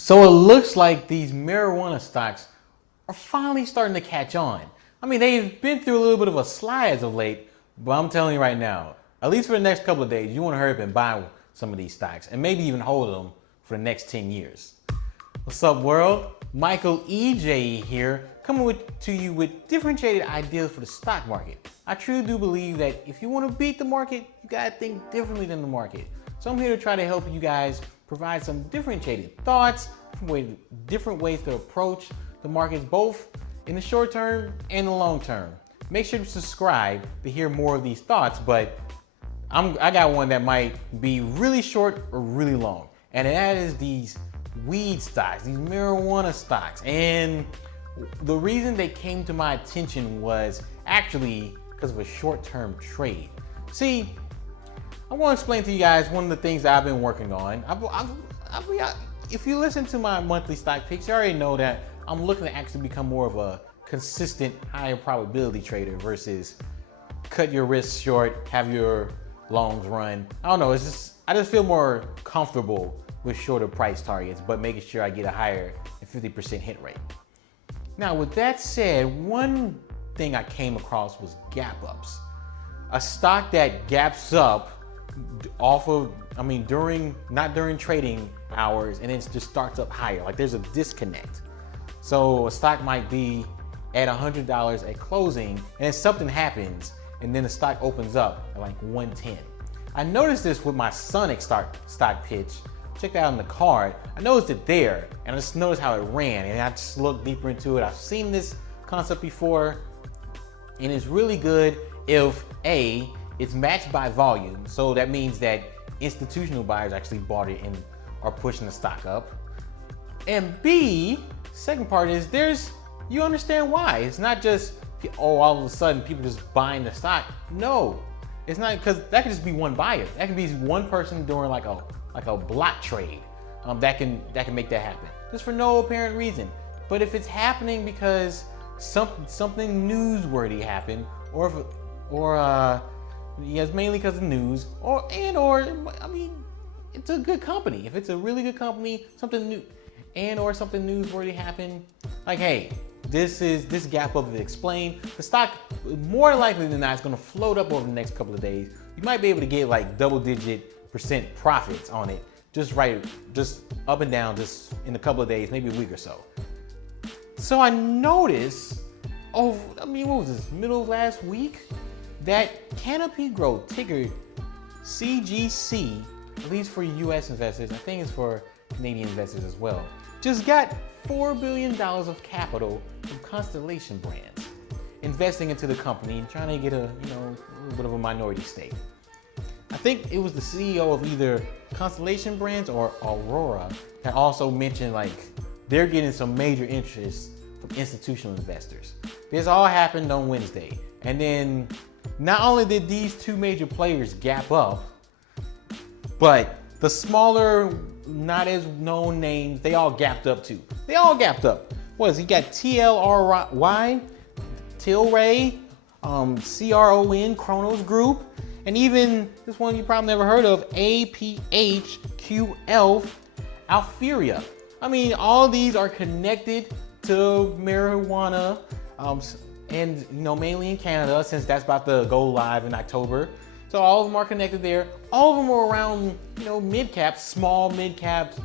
So it looks like these marijuana stocks are finally starting to catch on. I mean, they've been through a little bit of a slide as of late, but I'm telling you right now, at least for the next couple of days, you want to hurry up and buy some of these stocks and maybe even hold them for the next 10 years. What's up, world? Michael EJ here, coming to you with differentiated ideas for the stock market. I truly do believe that if you want to beat the market, you gotta think differently than the market. So I'm here to try to help you guys provide some differentiated thoughts, different ways to approach the markets, both in the short term and the long term. Make sure to subscribe to hear more of these thoughts, but I got one that might be really short or really long, and that is these weed stocks, these marijuana stocks. And the reason they came to my attention was actually because of a short-term trade. See, I want to explain to you guys one of the things that I've been working on. If you listen to my monthly stock picks, you already know that I'm looking to actually become more of a consistent, higher probability trader versus cut your risks short, have your longs run. I don't know, I just feel more comfortable with shorter price targets, but making sure I get a higher than 50% hit rate. Now, with that said, one thing I came across was gap ups. A stock that gaps up not during trading hours, and then it just starts up higher. Like there's a disconnect. So a stock might be at $100 at closing, and then something happens, and then the stock opens up at like 110. I noticed this with my Sonic stock pitch. Check that out in the card. I noticed it there, and I just noticed how it ran, and I just looked deeper into it. I've seen this concept before, and it's really good if A, it's matched by volume. So that means that institutional buyers actually bought it and are pushing the stock up. And B, second part is you understand why. It's not just, all of a sudden people just buying the stock. No, it's not, because that could just be one buyer. That could be one person doing like a block trade that can make that happen, just for no apparent reason. But if it's happening because something newsworthy happened, it's mainly because of news, or it's a good company. If it's a really good company, something new, or something newsworthy happened, like, hey, this gap up is explained. The stock, more likely than not, is going to float up over the next couple of days. You might be able to get like double-digit % profits on it, just up and down, just in a couple of days, maybe a week or so. So I noticed, what was this, middle of last week, that Canopy Growth, ticker CGC, at least for US investors, I think it's for Canadian investors as well, just got $4 billion of capital from Constellation Brands, investing into the company and trying to get a little bit of a minority stake. I think it was the CEO of either Constellation Brands or Aurora that also mentioned like they're getting some major interest from institutional investors. This all happened on Wednesday, and then not only did these two major players gap up, but the smaller, not as known names, they all gapped up too. They all gapped up. You got TLRY, Tilray, CRON, Kronos Group, and even this one you probably never heard of, APHQL, Alpheria. All these are connected to marijuana, and mainly in Canada, since that's about to go live in October. So all of them are connected there. All of them are around, mid caps, small mid caps,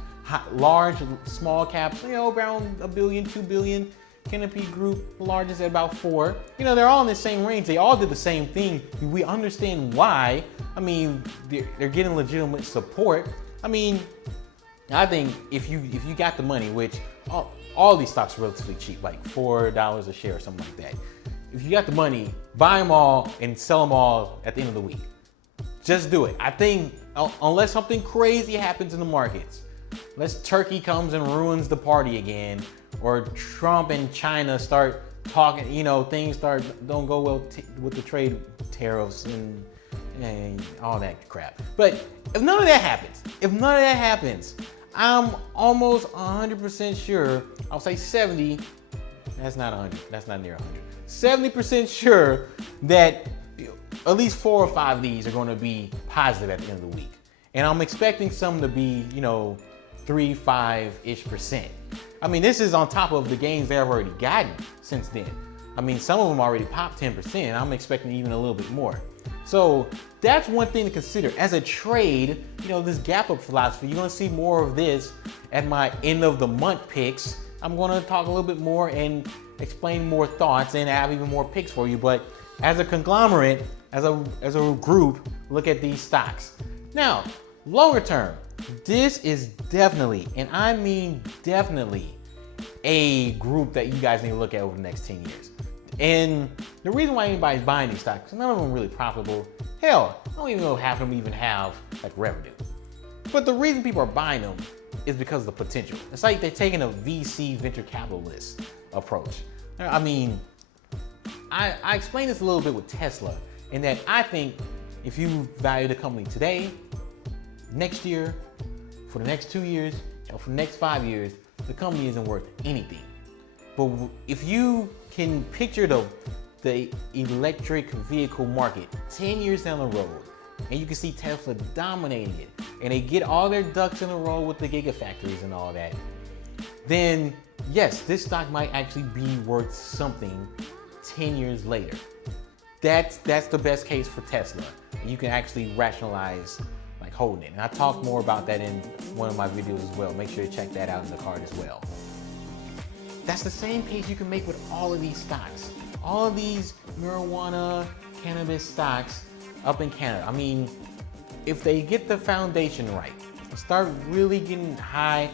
large small caps, around $1 billion, $2 billion. Canopy Group, largest at about 4. They're all in the same range. They all did the same thing. We understand why. They're getting legitimate support. I think if you got the money, which all these stocks are relatively cheap, like $4 a share or something like that. If you got the money, buy them all and sell them all at the end of the week. Just do it. I think unless something crazy happens in the markets, unless Turkey comes and ruins the party again, or Trump and China start talking, things don't go well with the trade tariffs and all that crap. But if none of that happens, I'm almost 100% sure, I'll say 70, that's not 100, that's not near 100, 70% sure that at least 4 or 5 of these are going to be positive at the end of the week. And I'm expecting some to be, 3-5-ish%. I mean, this is on top of the gains they've already gotten since then. I mean, some of them already popped 10%. I'm expecting even a little bit more. So that's one thing to consider. As a trade, you know, this gap up philosophy, you're gonna see more of this at my end of the month picks. I'm gonna talk a little bit more and explain more thoughts and have even more picks for you. But as a conglomerate, as a group, look at these stocks. Now, longer term, this is definitely, and I mean definitely, a group that you guys need to look at over the next 10 years. And the reason why anybody's buying these stocks, none of them are really profitable. Hell, I don't even know if half of them even have like revenue. But the reason people are buying them is because of the potential. It's like they're taking a VC venture capitalist approach. I mean, I explained this a little bit with Tesla, in that I think if you value the company today, next year, for the next 2 years, or for the next 5 years, the company isn't worth anything. But if you can picture the electric vehicle market 10 years down the road, and you can see Tesla dominating it, and they get all their ducks in a row with the gigafactories and all that, then yes, this stock might actually be worth something 10 years later. That's the best case for Tesla. You can actually rationalize like holding it. And I talked more about that in one of my videos as well. Make sure to check that out in the card as well. That's the same case you can make with all of these stocks. All of these marijuana, cannabis stocks up in Canada. I mean, if they get the foundation right, start really getting high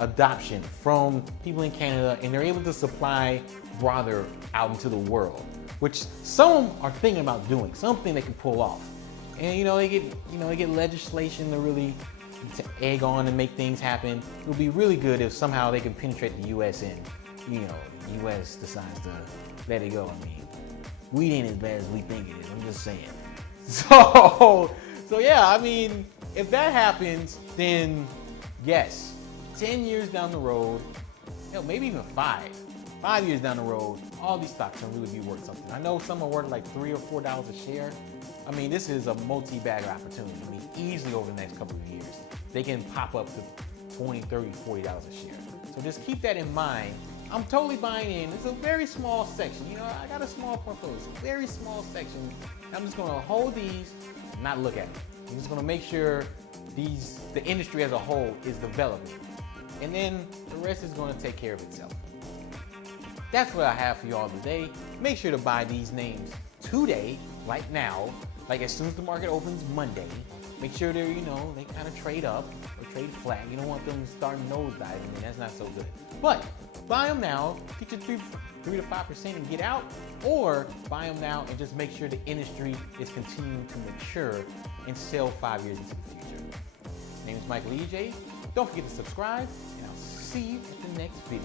adoption from people in Canada, and they're able to supply broader out into the world, which some are thinking about doing, something they can pull off. And they get legislation to really egg on and make things happen. It would be really good if somehow they can penetrate the US and the US decides to let it go. I mean, weed ain't as bad as we think it is. I'm just saying. So yeah, I mean, if that happens, then yes, 10 years down the road, maybe even 5 years down the road, all these stocks can really be worth something. I know some are worth like $3 or $4 a share. I mean, this is a multi-bagger opportunity. I mean, easily over the next couple of years, they can pop up to $20, $30, $40 a share. So just keep that in mind. I'm totally buying in. It's a very small section. I got a small portfolio. It's a very small section. I'm just gonna hold these, not look at them. I'm just gonna make sure the industry as a whole is developing. And then the rest is gonna take care of itself. That's what I have for y'all today. Make sure to buy these names today, right now, like as soon as the market opens Monday. Make sure they're, they kind of trade up or trade flat. You don't want them starting nosediving. I mean, that's not so good. But buy them now, get your 3 to 5% and get out, or buy them now and just make sure the industry is continuing to mature and sell 5 years into the future. My name is Michael EJ. Don't forget to subscribe, and I'll see you at the next video.